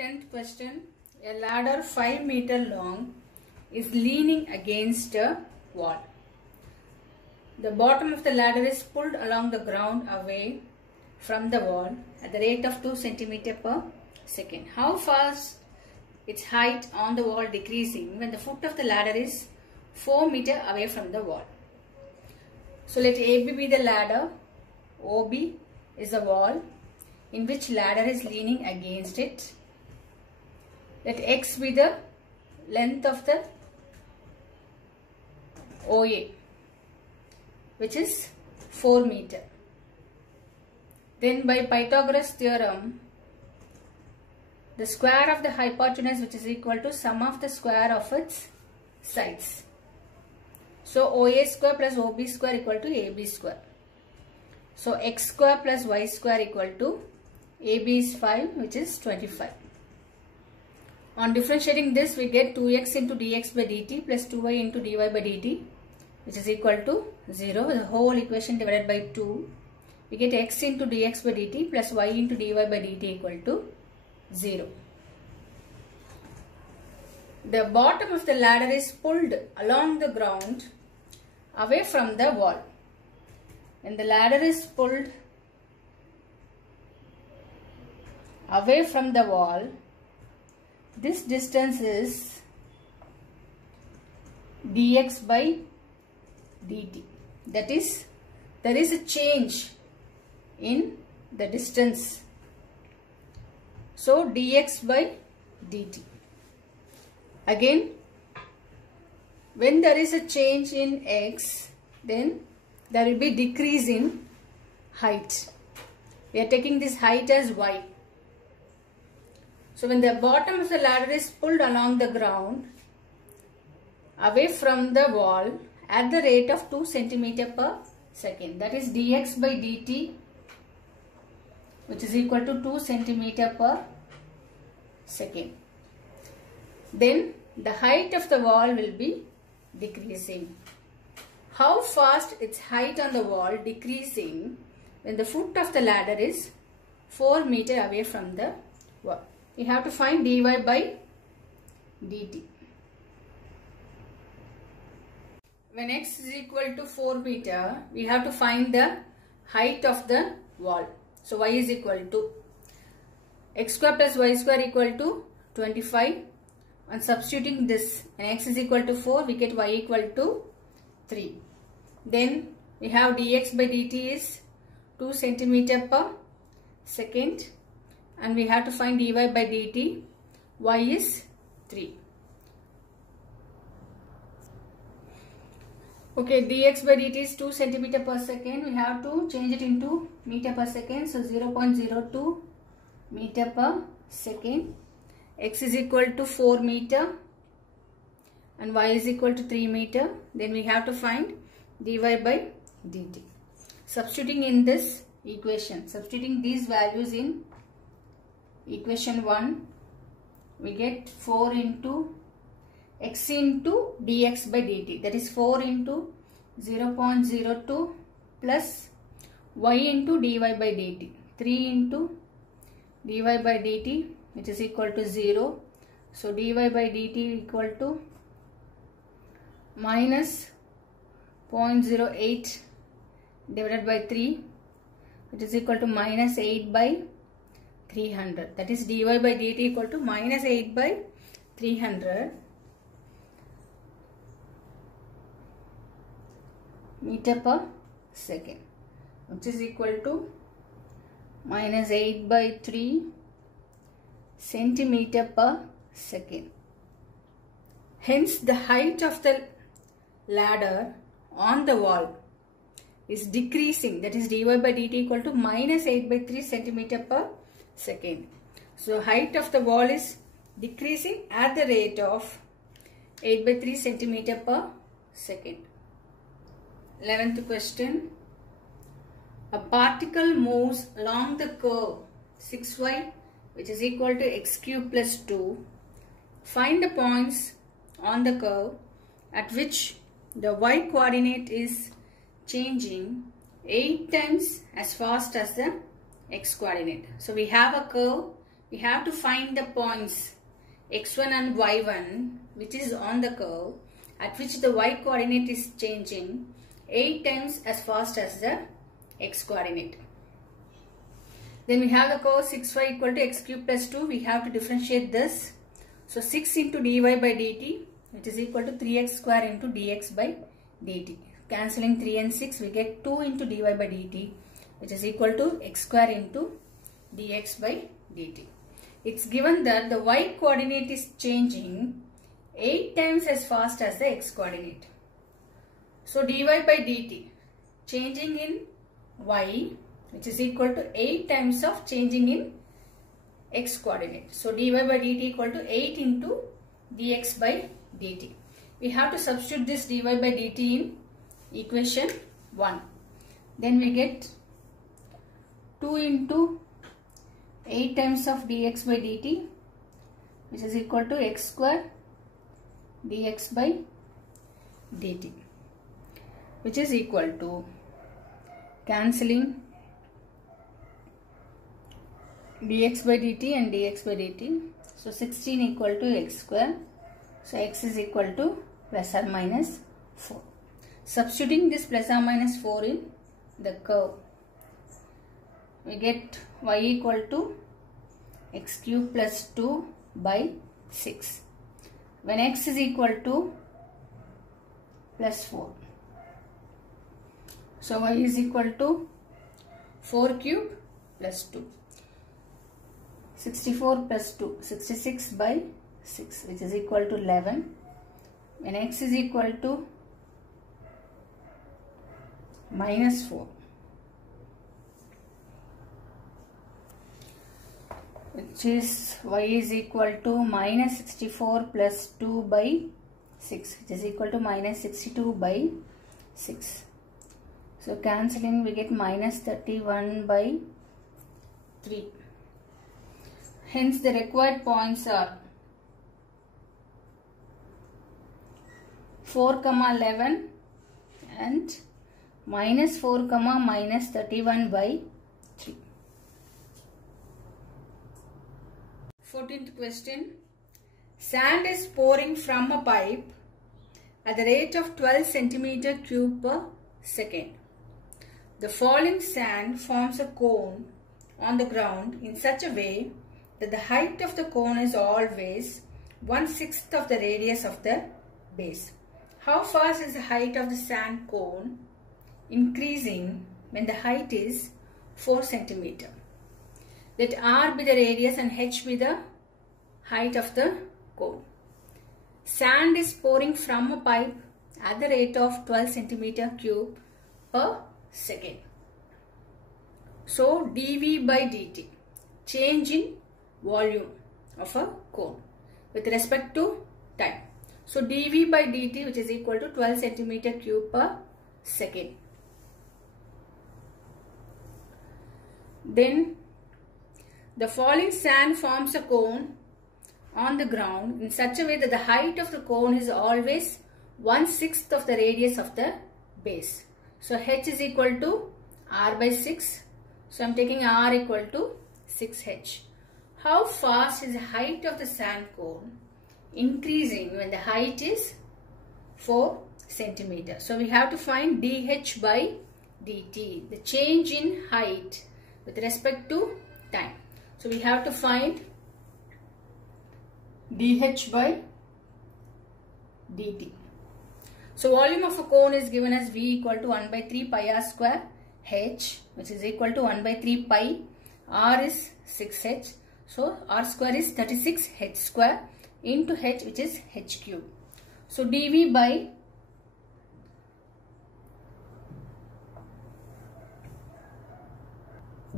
10th question. A ladder 5 meter long is leaning against a wall. The bottom of the ladder is pulled along the ground away from the wall at the rate of 2 cm per second. How fast its height on the wall decreasing when the foot of the ladder is 4 meter away from the wall? So let AB be the ladder, OB is the wall in which ladder is leaning against it. Let X be the length of the OA, which is 4 meter. Then by Pythagoras theorem, the square of the hypotenuse, which is equal to sum of the square of its sides. So OA square plus OB square equal to AB square. So X square plus Y square equal to AB is 5, which is 25. On differentiating this, we get 2x into dx by dt plus 2y into dy by dt, which is equal to 0. The whole equation divided by 2. We get x into dx by dt plus y into dy by dt equal to 0. The bottom of the ladder is pulled along the ground away from the wall. When the ladder is pulled away from the wall, this distance is dx by dt. That is, there is a change in the distance. So dx by dt. Again, when there is a change in x, then there will be decrease in height. We are taking this height as y. So when the bottom of the ladder is pulled along the ground away from the wall at the rate of 2 cm per second, that is dx by dt, which is equal to 2 cm per second, then the height of the wall will be decreasing. How fast its height on the wall decreasing when the foot of the ladder is 4 meter away from the wall? We have to find dy by dt. When x is equal to 4 meter, we have to find the height of the wall. So y is equal to x square plus y square equal to 25. On substituting this, when x is equal to 4, we get y equal to 3. Then we have dx by dt is 2 cm per second. And we have to find dy by dt. Y is 3. Okay, dx by dt is 2 cm per second. We have to change it into meter per second. So 0.02 meter per second. X is equal to 4 meter. And y is equal to 3 meter. Then we have to find dy by dt. Substituting in this equation. Substituting these values in equation 1, we get 4 into x into dx by dt, that is 4 into 0.02 plus y into dy by dt, 3 into dy by dt, which is equal to 0. So dy by dt equal to minus 0.08 divided by 3, which is equal to minus 8 by 300. That is dy by dt equal to minus 8 by 300 meter per second, which is equal to minus 8 by 3 centimeter per second. Hence the height of the ladder on the wall is decreasing. That is dy by dt equal to minus 8 by 3 centimeter per second. So height of the wall is decreasing at the rate of 8 by 3 centimeter per second. 11th question. A particle moves along the curve 6y, which is equal to x cube plus 2. Find the points on the curve at which the y coordinate is changing 8 times as fast as the x coordinate. So we have a curve we have to find the points x1 and y1 which is on the curve at which the y coordinate is changing 8 times as fast as the x coordinate. Then we have the curve 6y equal to x cube plus 2. We have to differentiate this. So 6 into dy by dt, which is equal to 3x square into dx by dt. Cancelling 3 and 6, we get 2 into dy by dt, which is equal to x square into dx by dt. It's given that the y coordinate is changing 8 times as fast as the x coordinate. So dy by dt changing in y, which is equal to 8 times of changing in x coordinate. So dy by dt equal to 8 into dx by dt. We have to substitute this dy by dt in equation 1. Then we get 2 into 8 times of dx by dt, which is equal to x square dx by dt, which is equal to cancelling dx by dt and dx by dt. So 16 equal to x square. So x is equal to plus or minus 4. Substituting this plus or minus 4 in the curve, we get y equal to x cube plus 2 by 6. When x is equal to plus 4. So y is equal to 4 cube plus 2. 64 plus 2, 66 by 6, which is equal to 11. When x is equal to minus 4, which is y is equal to minus 64 plus 2 by 6, which is equal to minus 62 by 6. So cancelling, we get minus 31 by 3. Hence the required points are 4, 11 and minus 4, minus 31 by 3. 14th question. Sand is pouring from a pipe at the rate of 12 centimeter cube per second. The falling sand forms a cone on the ground in such a way that the height of the cone is always 1/6 of the radius of the base. How fast is the height of the sand cone increasing when the height is 4 centimeter? Let R be the radius and H be the height of the cone. Sand is pouring from a pipe at the rate of 12 centimeter cube per second. So dV by dt, change in volume of a cone with respect to time. So dV by dt, which is equal to 12 centimeter cube per second. Then the falling sand forms a cone on the ground in such a way that the height of the cone is always 1/6 of the radius of the base. So H is equal to R by 6. So I am taking R equal to 6H. How fast is the height of the sand cone increasing when the height is 4 centimeter? So we have to find dH by dt, the change in height with respect to time. So we have to find dH by dt. So volume of a cone is given as V equal to 1 by 3 pi r square H, which is equal to 1 by 3 pi. R is 6H. So R square is 36 H square into H, which is H cube. So dV by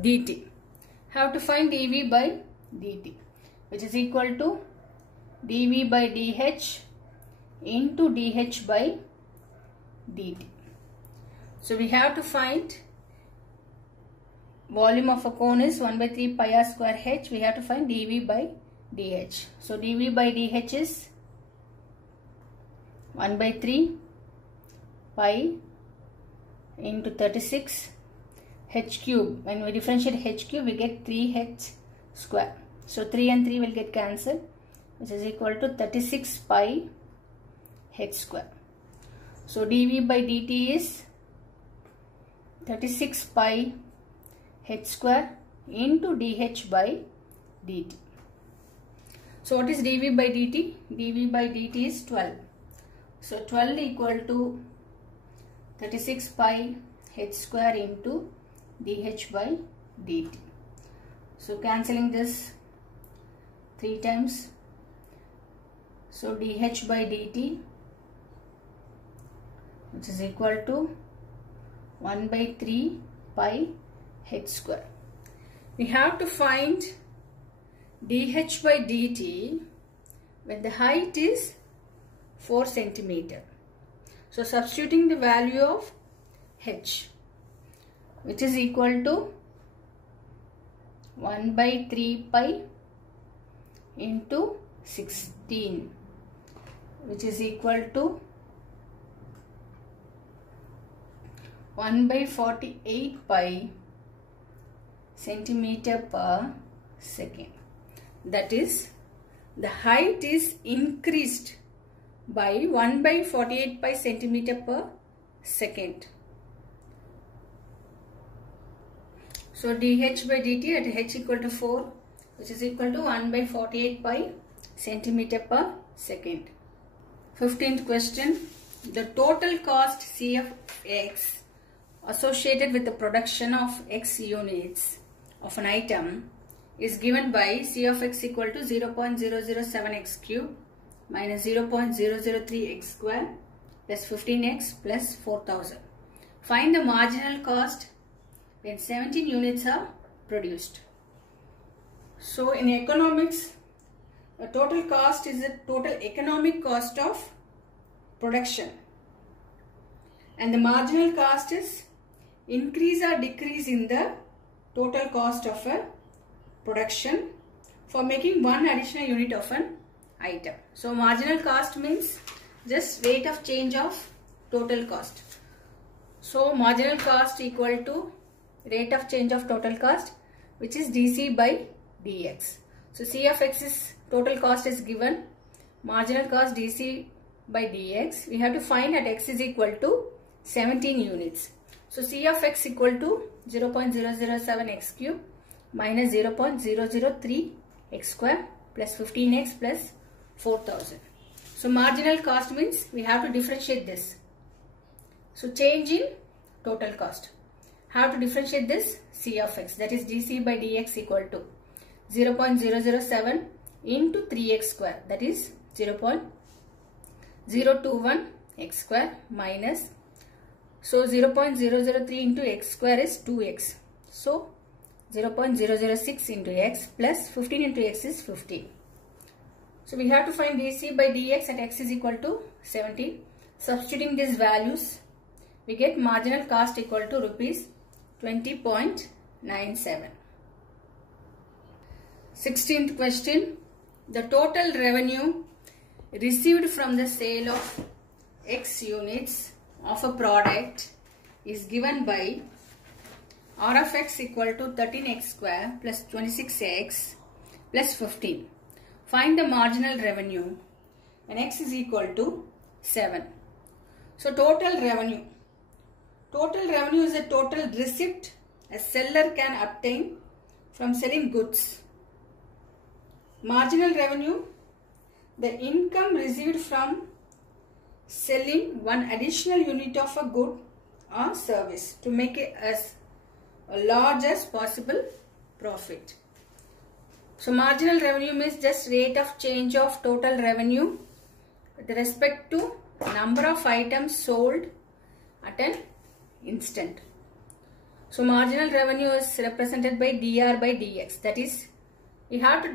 dt. Have to find dV by dt, which is equal to dV by dH into dH by dt. So we have to find volume of a cone is 1 by 3 pi r square H. We have to find dV by dH. So dV by dH is 1 by 3 pi into 36 H cube. When we differentiate H cube, we get 3H square. So 3 and 3 will get cancelled, which is equal to 36 pi h square. So dv by dt is 36 pi h square into dh by dt. So what is dv by dt? dv by dt is 12. So 12 equal to 36 pi h square into dh by dt. So cancelling this 3 times. So dh by dt, which is equal to 1 by 3 pi h square. We have to find dh by dt when the height is 4 centimeter. So substituting the value of h, which is equal to 1 by 3 pi into 16, which is equal to 1 by 48 pi centimeter per second. That is, the height is increased by 1 by 48 pi centimeter per second. So dh by dt at h equal to 4, which is equal to 1 by 48 pi centimeter per second. 15th question. The total cost C of x associated with the production of x units of an item is given by C of x equal to 0.007 x cube minus 0.003 x square plus 15x plus 4000. Find the marginal cost when 17 units are produced. So in economics, the total cost is the total economic cost of production, and the marginal cost is increase or decrease in the total cost of a production for making one additional unit of an item. So marginal cost means just rate of change of total cost. So marginal cost equal to rate of change of total cost, which is dc by dx. So C of x is total cost is given, marginal cost dc by dx. We have to find at x is equal to 17 units. So C of x equal to 0.007 x cube minus 0.003 x square plus 15x plus 4000. So marginal cost means we have to differentiate this. So change in total cost. How to differentiate this? C of x, that is dc by dx equal to 0.007 into 3x square, that is 0.021 x square minus, so 0.003 into x square is 2x, so 0.006 into x plus 15 into x is 15. So we have to find dc by dx at x is equal to 17. Substituting these values, we get marginal cost equal to rupees 20.97. 16th question. The total revenue received from the sale of x units of a product is given by R of x equal to 13x square plus 26x plus 15. Find the marginal revenue when x is equal to 7. So total revenue. Total revenue is the total receipt a seller can obtain from selling goods. Marginal revenue, the income received from selling one additional unit of a good or service to make it as large as possible profit. So marginal revenue means just rate of change of total revenue with respect to number of items sold at an instant. So marginal revenue is represented by dr by dx. That is, we have to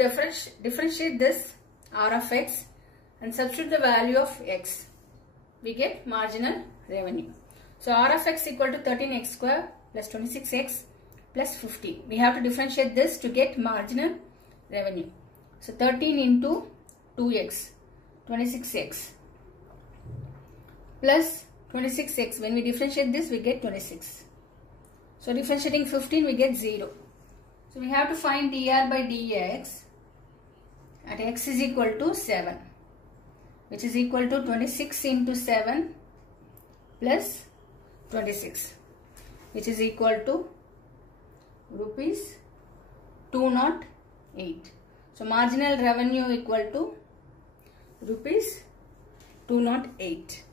differentiate this R of x and substitute the value of x. We get marginal revenue. So R of x equal to 13x square plus 26x plus 15. We have to differentiate this to get marginal revenue. So 13 into 2x, 26x plus 26x. When we differentiate this, we get 26. So differentiating 15, we get 0. So we have to find dr by dx at x is equal to 7, which is equal to 26 into 7 plus 26, which is equal to rupees 208. So marginal revenue equal to rupees 208.